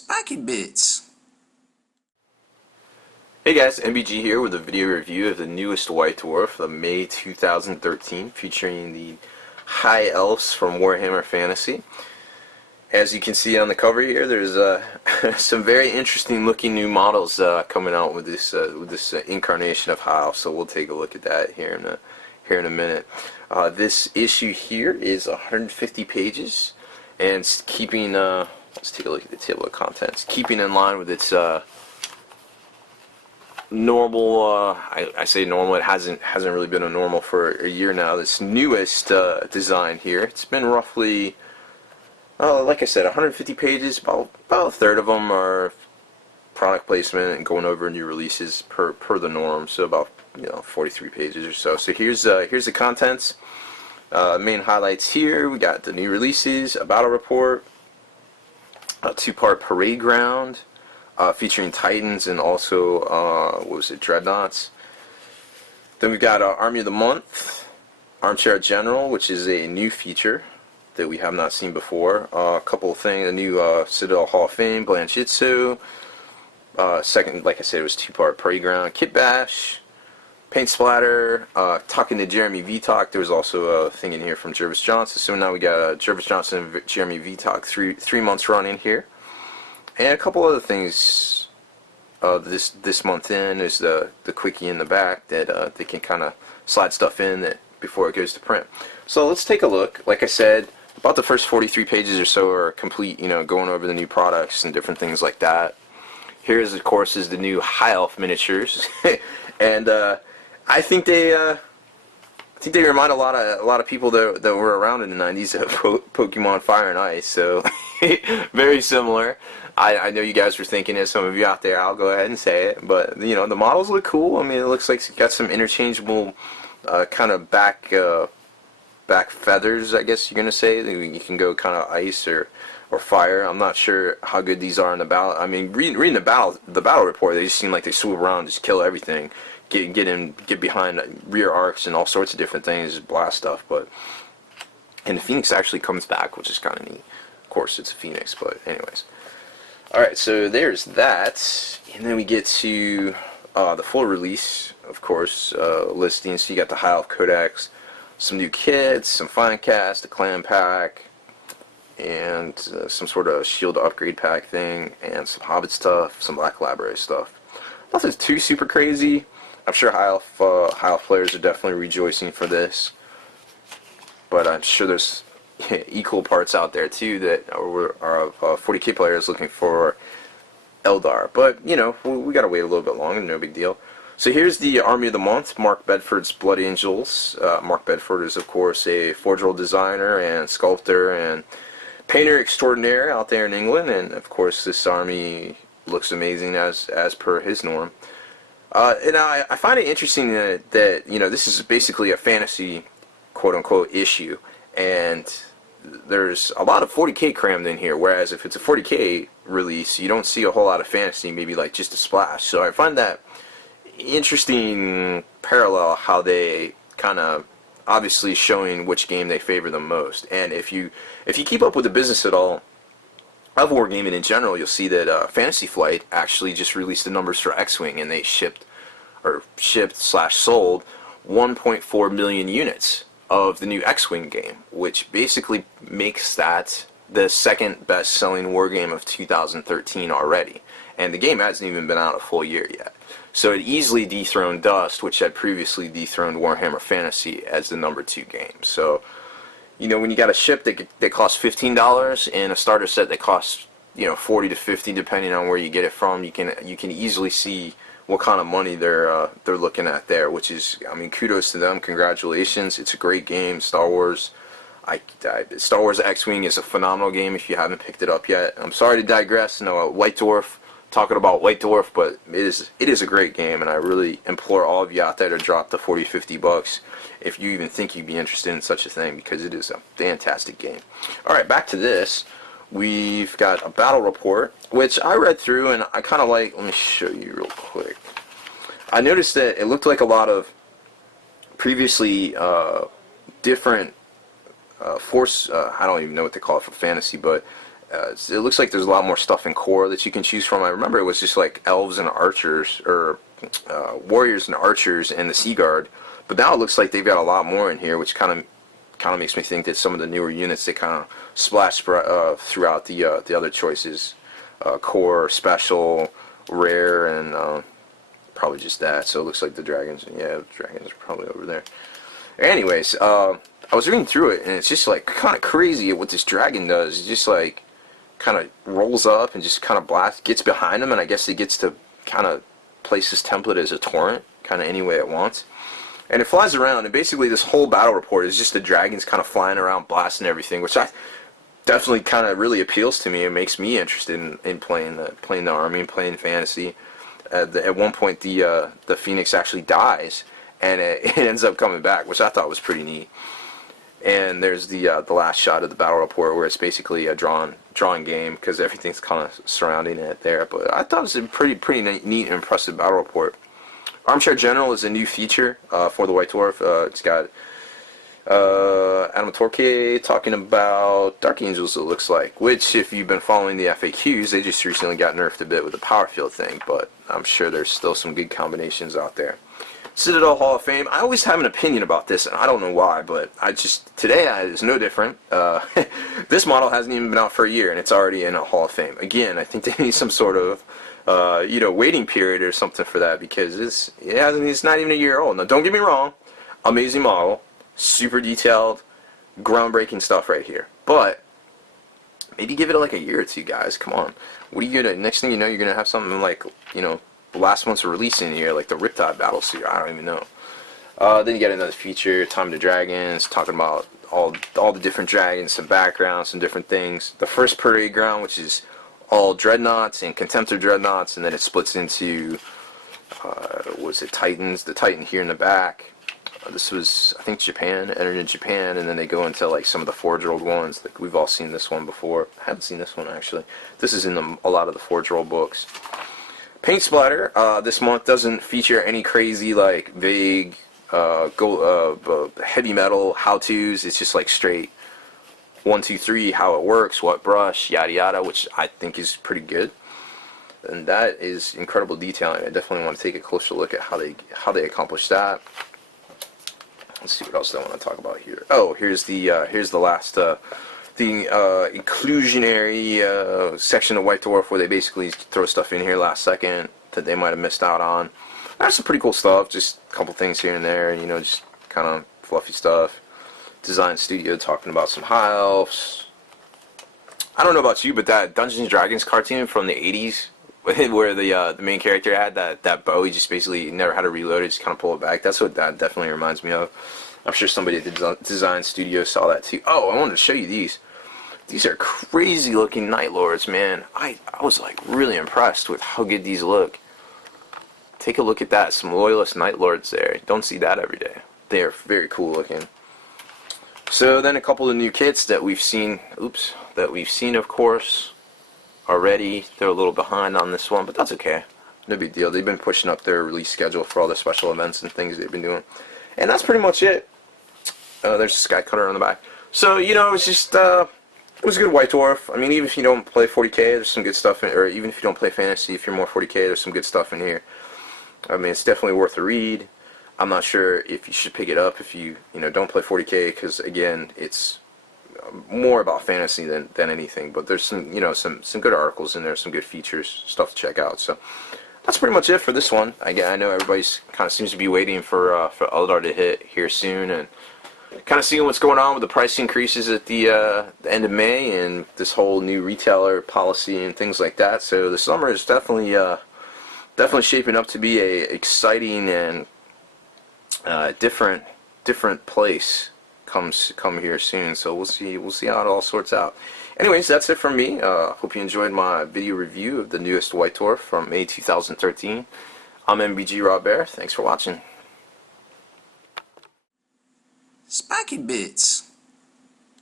Spiky Bits. Hey guys, MBG here with a video review of the newest White Dwarf, the May 2013, featuring the High Elves from Warhammer Fantasy. As you can see on the cover here, there's some very interesting looking new models coming out with this incarnation of High Elves, so we'll take a look at that here in a minute. This issue here is 150 pages, and it's keeping, let's take a look at the table of contents, keeping in line with its normal, I say normal, it hasn't really been a normal for a year now. This newest design here, it's been roughly, like I said, 150 pages. About a third of them are product placement and going over new releases per the norm. So about 43 pages or so. So here's the contents. Main highlights here. We got the new releases, a battle report, a two-part parade ground. Featuring Titans and also, what was it, Dreadnoughts. Then we've got Army of the Month, Armchair General, which is a new feature that we have not seen before. A couple of things, a new Citadel Hall of Fame, Blanchitsu. Second, like I said, it was two-part Parade Ground, Kit Bash, Paint Splatter, talking to Jeremy Vitoc. There was also a thing in here from Jervis Johnson. So now we got Jervis Johnson and Jeremy Vitoc, three months running here. And a couple other things this month in is the quickie in the back that they can kind of slide stuff in that before it goes to print. So let's take a look. Like I said, about the first 43 pages or so are complete, going over the new products and different things like that. Here's, of course, is the new High Elf miniatures, and I think they remind a lot of people that were around in the 90s of Pokemon Fire and Ice. So very similar. I know you guys were thinking it, some of you out there, I'll go ahead and say it, but the models look cool. I mean, it looks like it's got some interchangeable kind of back feathers, I guess you're gonna say. You can go kind of ice or fire. I'm not sure how good these are in the battle. I mean, reading the battle report, they just seem like they swoop around, just kill everything, get behind rear arcs and all sorts of different things, just blast stuff. And the Phoenix actually comes back, which is kind of neat. Of course, it's a Phoenix, but anyways. Alright, so there's that, and then we get to the full release, of course, listings. So you got the High Elf Codex, some new kits, some Fine Cast, a clan pack, and some sort of shield upgrade pack thing, and some Hobbit stuff, some Black Library stuff. Nothing too super crazy. I'm sure High Elf players are definitely rejoicing for this, but I'm sure there's equal parts out there too that are 40k players looking for Eldar, but we gotta wait a little bit longer, no big deal. So here's the Army of the Month, Mark Bedford's Blood Angels. Mark Bedford is, of course, a Forge World designer and sculptor and painter extraordinaire out there in England, and of course this army looks amazing as per his norm. And I find it interesting that this is basically a fantasy quote-unquote issue, and there's a lot of 40k crammed in here, whereas if it's a 40k release, you don't see a whole lot of fantasy, maybe like just a splash. So I find that interesting parallel, how they kind of obviously showing which game they favor the most. And if you keep up with the business at all of wargaming in general, you'll see that Fantasy Flight actually just released the numbers for X-Wing, and they shipped / sold 1.4 million units of the new X-Wing game, which basically makes that the second best-selling wargame of 2013 already. And the game hasn't even been out a full year yet. So it easily dethroned Dust, which had previously dethroned Warhammer Fantasy as the #2 game. So, when you got a ship that costs $15 and a starter set that costs, $40 to $50, depending on where you get it from, you can easily see what kind of money they're looking at there, which is, I mean, kudos to them, congratulations. It's a great game. Star Wars X-Wing is a phenomenal game if you haven't picked it up yet. I'm sorry to digress, White Dwarf, talking about White Dwarf, but it is a great game, and I really implore all of you out there to drop the $40-50 if you even think you'd be interested in such a thing, because it is a fantastic game. Alright, back to this. We've got a battle report, which I read through, and I kind of like, let me show you real quick. I noticed that it looked like a lot of previously different force, I don't even know what they call it for fantasy, but it looks like there's a lot more stuff in core that you can choose from. I remember it was just like elves and archers, or warriors and archers and the Sea Guard, but now it looks like they've got a lot more in here, which kind of makes me think that some of the newer units, they kind of splash throughout the other choices, core, special, rare, and probably just that. So it looks like the dragons. Yeah, the dragons are probably over there. Anyways, I was reading through it, and it's just like kind of crazy what this dragon does. It just like kind of rolls up and just kind of gets behind him, and I guess it gets to kind of place this template as a torrent, kind of any way it wants. And it flies around, and basically this whole battle report is just the dragons kind of flying around, blasting everything, which I definitely kind of really appeals to me. It makes me interested in playing the army and playing fantasy. At one point, the Phoenix actually dies, and it ends up coming back, which I thought was pretty neat. And there's the last shot of the battle report where it's basically a drawn game because everything's kind of surrounding it there. But I thought it was a pretty neat and impressive battle report. Armchair General is a new feature for the White Dwarf. It's got Adam Torque talking about Dark Angels, it looks like, which, if you've been following the FAQs, they just recently got nerfed a bit with the power field thing, but I'm sure there's still some good combinations out there. Citadel Hall of Fame. I always have an opinion about this, and I don't know why, but today it's no different. This model hasn't even been out for a year, and it's already in a Hall of Fame. Again, I think they need some sort of waiting period or something for that, because it's not even a year old. Now, don't get me wrong, amazing model, super detailed, groundbreaking stuff right here. But maybe give it like a year or two, guys. Come on. What are you gonna? Next thing you know, you're gonna have something like the last month's release in here, like the Riptide Battle Suit. I don't even know. Then you get another feature, Time of the Dragons, talking about all the different dragons, some backgrounds, some different things. The first parade ground, which is all dreadnoughts and contempt of dreadnoughts, and then it splits into was it Titans? The Titan here in the back. This was, I think, Japan, entered in Japan, and then they go into like some of the Forge World ones. Like, we've all seen this one before. I haven't seen this one actually. This is in a lot of the Forge World books. Paint splatter this month doesn't feature any crazy like vague heavy metal how-tos. It's just like straight 1, 2, 3 how it works, what brush, yada yada, which I think is pretty good. And that is incredible detailing. I definitely want to take a closer look at how they accomplish that. Let's see what else I want to talk about here. Oh, here's the last inclusionary section of White Dwarf, where they basically throw stuff in here last second that they might have missed out on. That's some pretty cool stuff. Just a couple things here and there, just kind of fluffy stuff. Design Studio talking about some high elves. I don't know about you, but that Dungeons & Dragons cartoon from the 80s, where the main character had that bow, he just basically never had to reload it, just kind of pull it back. That's what that definitely reminds me of. I'm sure somebody at the Design Studio saw that too. Oh, I wanted to show you these. These are crazy looking Night Lords, man. I was like really impressed with how good these look. Take a look at that. Some Loyalist Night Lords there. Don't see that every day. They are very cool looking. So then a couple of new kits that we've seen, of course, already. They're a little behind on this one, but that's okay. No big deal. They've been pushing up their release schedule for all the special events and things they've been doing. And that's pretty much it. There's a Sky Cutter on the back. So, it's just, it was a good White Dwarf. I mean, even if you don't play 40k, there's some good stuff in, or even if you don't play fantasy, if you're more 40k, there's some good stuff in here. I mean, it's definitely worth a read. I'm not sure if you should pick it up if you don't play 40k, because again, it's more about fantasy than anything. But there's some some good articles in there, some good features, stuff to check out. So that's pretty much it for this one. Again, I know everybody's kind of seems to be waiting for Eldar to hit here soon, and kind of seeing what's going on with the price increases at the end of May and this whole new retailer policy and things like that. So the summer is definitely shaping up to be a exciting and different place come here soon. So we'll see how it all sorts out. Anyways, that's it from me. Hope you enjoyed my video review of the newest White Dwarf from May 2013. I'm MBG Rob Bear. Thanks for watching. Spiky Bits.